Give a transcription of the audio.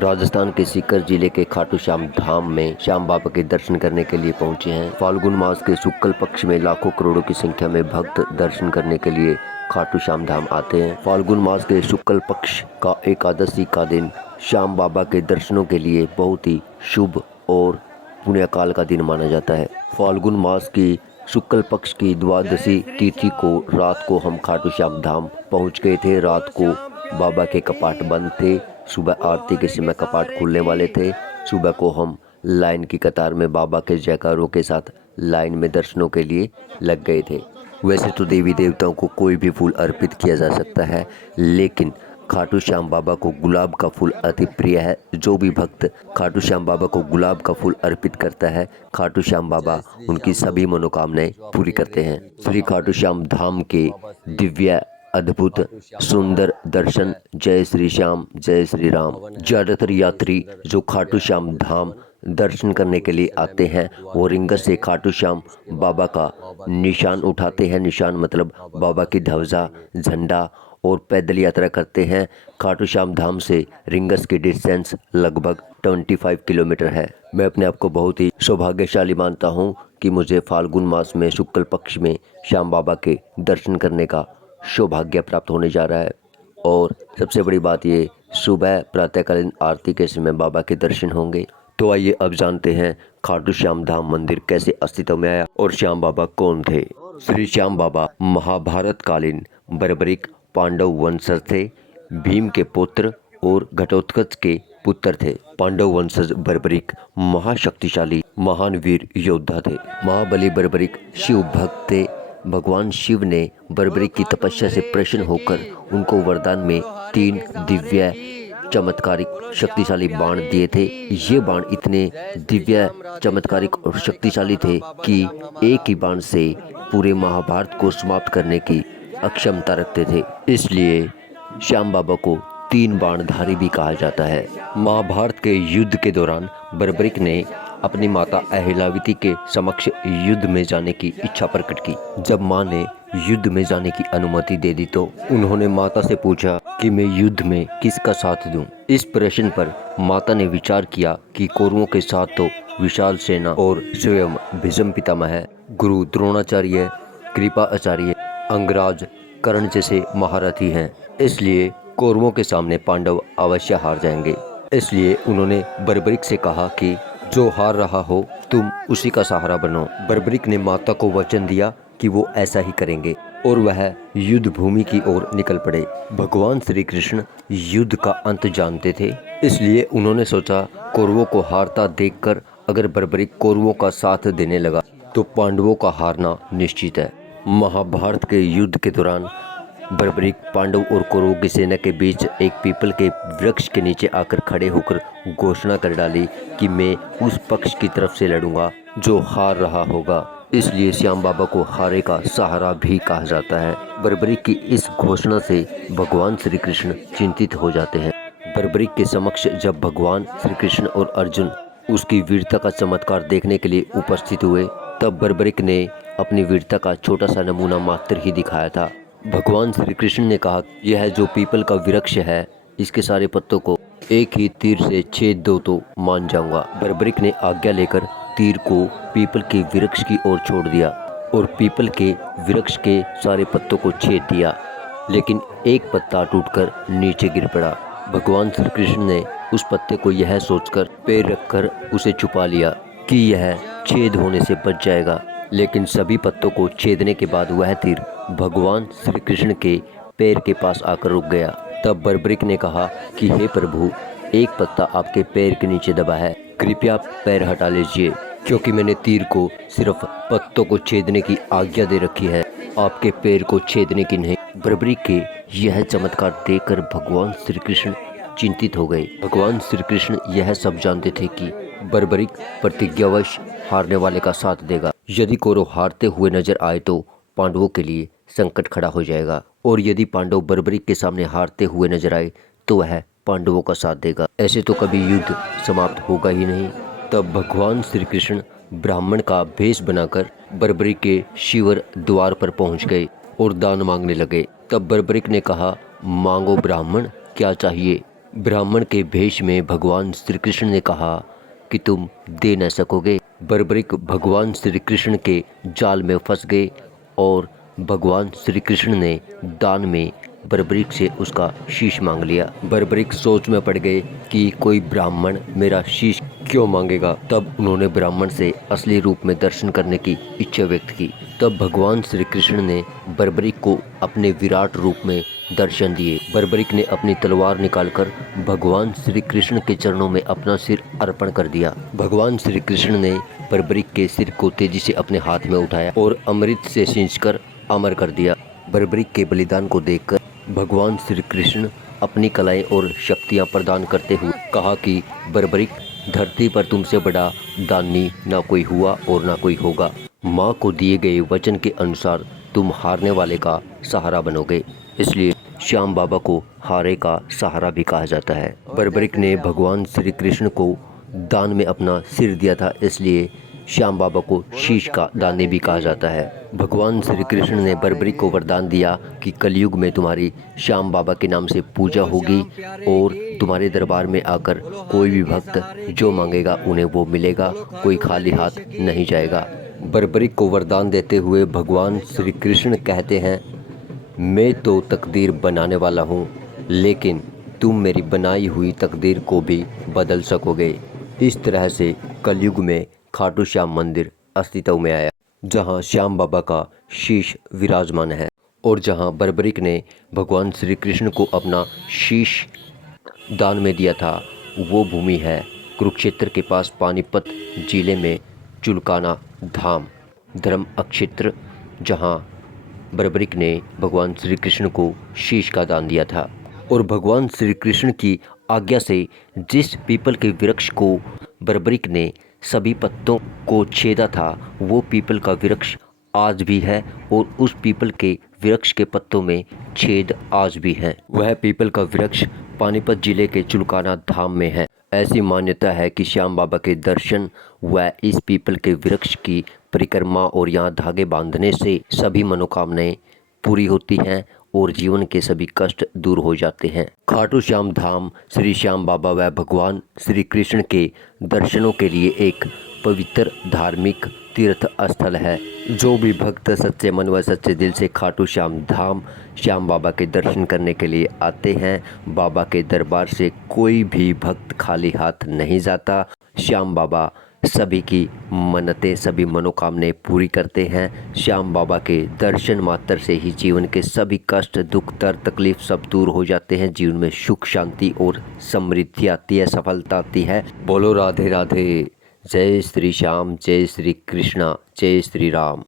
राजस्थान के सीकर जिले के खाटू श्याम धाम में श्याम बाबा के दर्शन करने के लिए पहुंचे हैं। फाल्गुन मास के शुक्ल पक्ष में लाखों करोड़ों की संख्या में भक्त दर्शन करने के लिए खाटू श्याम धाम आते हैं। फाल्गुन मास के शुक्ल पक्ष का एकादशी का दिन श्याम बाबा के दर्शनों के लिए बहुत ही शुभ और पुण्यकाल का दिन माना जाता है। फाल्गुन मास की शुक्ल पक्ष की द्वादशी तिथि को रात को हम खाटू श्याम धाम पहुँच गए थे। रात को बाबा के कपाट बंद थे। सुबह आरती के समय कपाट खुलने वाले थे। सुबह को हम लाइन की कतार में बाबा के जयकारों के साथ लाइन में दर्शनों के लिए लग गए थे। वैसे तो देवी देवताओं को कोई भी फूल अर्पित किया जा सकता है, लेकिन खाटू श्याम बाबा को गुलाब का फूल अति प्रिय है। जो भी भक्त खाटू श्याम बाबा को गुलाब का फूल अर्पित करता है, खाटू श्याम बाबा उनकी सभी मनोकामनाएं पूरी करते हैं। श्री खाटू श्याम धाम के दिव्य अद्भुत सुंदर दर्शन, जय श्री श्याम जय श्री राम। ज्यादातर यात्री जो खाटू श्याम धाम दर्शन करने के लिए आते हैं वो रिंगस से खाटू श्याम बाबा का निशान उठाते हैं। निशान मतलब बाबा की ध्वजा, झंडा, और पैदल यात्रा करते हैं। खाटू श्याम धाम से रिंगस की डिस्टेंस लगभग 25 किलोमीटर है। मैं अपने आप को बहुत ही सौभाग्यशाली मानता हूं कि मुझे फाल्गुन मास में शुक्ल पक्ष में श्याम बाबा के दर्शन करने का सौभाग्य प्राप्त होने जा रहा है। और सबसे बड़ी बात ये, सुबह प्रातःकालीन आरती के समय बाबा के दर्शन होंगे। तो आइए अब जानते हैं खाटू श्याम धाम मंदिर कैसे अस्तित्व में आया और श्याम बाबा कौन थे। श्री श्याम बाबा महाभारत कालीन बर्बरिक पांडव वंशज थे। भीम के पुत्र और घटोत्कच के पुत्र थे। पांडव वंशज बर्बरिक महाशक्तिशाली महान वीर योद्धा थे। महाबली बर्बरिक शिव भक्त थे। भगवान शिव ने बर्बरिक की तपस्या से प्रसन्न होकर उनको वरदान में 3 दिव्य चमत्कारिक शक्तिशाली बाण दिए थे। ये बाण इतने दिव्य चमत्कारिक और शक्तिशाली थे कि एक ही बाण से पूरे महाभारत को समाप्त करने की अक्षमता रखते थे। इसलिए श्याम बाबा को 3 बाणधारी भी कहा जाता है। महाभारत के युद्ध के दौरान बर्बरिक ने अपनी माता अहिलावती के समक्ष युद्ध में जाने की इच्छा प्रकट की। जब मां ने युद्ध में जाने की अनुमति दे दी तो उन्होंने माता से पूछा कि मैं युद्ध में किसका साथ दूं। इस प्रश्न पर माता ने विचार किया कि कौरवों के साथ तो विशाल सेना और स्वयं भीष्म पितामह, गुरु द्रोणाचार्य, कृपा आचार्य, अंगराज, कर्ण जैसे महारथी हैं। इसलिए कौरवों के सामने पांडव अवश्य हार जाएंगे। इसलिए उन्होंने बर्बरिक से कहा कि जो हार रहा हो तुम उसी का सहारा बनो। बर्बरिक ने माता को वचन दिया कि वो ऐसा ही करेंगे और वह युद्ध भूमि की ओर निकल पड़े। भगवान श्री कृष्ण युद्ध का अंत जानते थे, इसलिए उन्होंने सोचा कौरवों को हारता देखकर अगर बर्बरिक कौरवों का साथ देने लगा तो पांडवों का हारना निश्चित है। महाभारत के युद्ध के दौरान बर्बरिक पांडव और कौरवों की सेना के बीच एक पीपल के वृक्ष के नीचे आकर खड़े होकर घोषणा कर डाली कि मैं उस पक्ष की तरफ से लड़ूंगा जो हार रहा होगा। इसलिए श्याम बाबा को हारे का सहारा भी कहा जाता है। बर्बरिक की इस घोषणा से भगवान श्री कृष्ण चिंतित हो जाते हैं। बर्बरिक के समक्ष जब भगवान श्री कृष्ण और अर्जुन उसकी वीरता का चमत्कार देखने के लिए उपस्थित हुए, तब बर्बरिक ने अपनी वीरता का छोटा सा नमूना मात्र ही दिखाया था। भगवान श्री कृष्ण ने कहा, यह जो पीपल का वृक्ष है इसके सारे पत्तों को एक ही तीर से छेद दो तो मान जाऊंगा। बर्बरिक ने आज्ञा लेकर तीर को पीपल के वृक्ष की ओर छोड़ दिया और पीपल के वृक्ष के सारे पत्तों को छेद दिया, लेकिन एक पत्ता टूटकर नीचे गिर पड़ा। भगवान श्री कृष्ण ने उस पत्ते को यह सोचकर पैर रखकर उसे छुपा लिया कि यह छेद होने से बच जाएगा, लेकिन सभी पत्तों को छेदने के बाद वह तीर भगवान श्री कृष्ण के पैर के पास आकर रुक गया। तब बर्बरिक ने कहा कि हे प्रभु, एक पत्ता आपके पैर के नीचे दबा है, कृपया पैर हटा लीजिए, क्योंकि मैंने तीर को सिर्फ पत्तों को छेदने की आज्ञा दे रखी है, आपके पैर को छेदने की नहीं। बर्बरिक के यह चमत्कार देखकर भगवान श्री कृष्ण चिंतित हो गए। भगवान श्री कृष्ण यह सब जानते थे कि बर्बरिक प्रतिज्ञावश हारने वाले का साथ देगा। यदि कौरव हारते हुए नजर आए तो पांडवों के लिए संकट खड़ा हो जाएगा, और यदि पांडव बर्बरिक के सामने हारते हुए नजर आए तो वह पांडवों का साथ देगा। ऐसे तो कभी युद्ध समाप्त होगा ही नहीं। तब भगवान श्री कृष्ण ब्राह्मण का भेष बनाकर बर्बरिक के शिविर द्वार पर पहुंच गए और दान मांगने लगे। तब बर्बरिक ने कहा, मांगो ब्राह्मण, क्या चाहिए। ब्राह्मण के भेष में भगवान श्री कृष्ण ने कहा कि तुम दे न सकोगे। बर्बरिक भगवान श्री कृष्ण के जाल में फंस गए और भगवान श्री कृष्ण ने दान में बर्बरिक से उसका शीश मांग लिया। बर्बरिक सोच में पड़ गए कि कोई ब्राह्मण मेरा शीश क्यों मांगेगा। तब उन्होंने ब्राह्मण से असली रूप में दर्शन करने की इच्छा व्यक्त की। तब भगवान श्री कृष्ण ने बर्बरिक को अपने विराट रूप में दर्शन दिए। बर्बरिक ने अपनी तलवार निकालकर भगवान श्री कृष्ण के चरणों में अपना सिर अर्पण कर दिया। भगवान श्री कृष्ण ने बर्बरिक के सिर को तेजी से अपने हाथ में उठाया और अमृत से सींचकर अमर कर दिया। बर्बरिक के बलिदान को देखकर भगवान श्री कृष्ण अपनी कलाएं और शक्तियां प्रदान करते हुए कहा कि बर्बरिक, धरती पर तुमसे बड़ा दानी ना कोई हुआ और ना कोई होगा। माँ को दिए गए वचन के अनुसार तुम हारने वाले का सहारा बनोगे, इसलिए श्याम बाबा को हारे का सहारा भी कहा जाता है। बर्बरिक ने भगवान श्री कृष्ण को दान में अपना सिर दिया था, इसलिए श्याम बाबा को शीश का दानी भी कहा जाता है। भगवान श्री कृष्ण ने बर्बरिक को वरदान दिया कि कलयुग में तुम्हारी श्याम बाबा के नाम से पूजा होगी और तुम्हारे दरबार में आकर कोई भी भक्त जो मांगेगा उन्हें वो मिलेगा, कोई खाली हाथ नहीं जाएगा। बर्बरिक को वरदान देते हुए भगवान श्री कृष्ण कहते हैं, मैं तो तकदीर बनाने वाला हूँ, लेकिन तुम मेरी बनाई हुई तकदीर को भी बदल सकोगे। इस तरह से कलयुग में खाटू श्याम मंदिर अस्तित्व में आया, जहाँ श्याम बाबा का शीश विराजमान है और जहाँ बर्बरिक ने भगवान श्री कृष्ण को अपना शीश दान में दिया था, वो भूमि है कुरुक्षेत्र के पास पानीपत जिले में चुलकाना धाम धर्म अक्षेत्र, जहाँ बर्बरिक ने भगवान श्री कृष्ण को शीश का दान दिया था। और भगवान श्री कृष्ण की आज्ञा से जिस पीपल के वृक्ष को बर्बरिक ने सभी पत्तों को छेदा था, वो पीपल का वृक्ष आज भी है और उस पीपल के वृक्ष के पत्तों में छेद आज भी हैं। वह पीपल का वृक्ष पानीपत जिले के चुलकाना धाम में है। ऐसी मान्यता है कि श्याम बाबा के दर्शन व इस पीपल के वृक्ष की परिक्रमा और यहाँ धागे बांधने से सभी मनोकामनाएं पूरी होती हैं और जीवन के सभी कष्ट दूर हो जाते हैं। खाटू श्याम धाम श्री श्याम बाबा व भगवान श्री कृष्ण के दर्शनों के लिए एक पवित्र धार्मिक तीर्थ स्थल है। जो भी भक्त सच्चे मन व सच्चे दिल से खाटू श्याम धाम श्याम बाबा के दर्शन करने के लिए आते हैं, बाबा के दरबार से कोई भी भक्त खाली हाथ नहीं जाता। श्याम बाबा सभी की मन्नतें, सभी मनोकामनाएं पूरी करते हैं। श्याम बाबा के दर्शन मात्र से ही जीवन के सभी कष्ट, दुख, दर्द, तकलीफ सब दूर हो जाते हैं। जीवन में सुख, शांति और समृद्धि आती है, सफलता आती है। बोलो राधे राधे। जय श्री श्याम, जय श्री कृष्णा, जय श्री राम।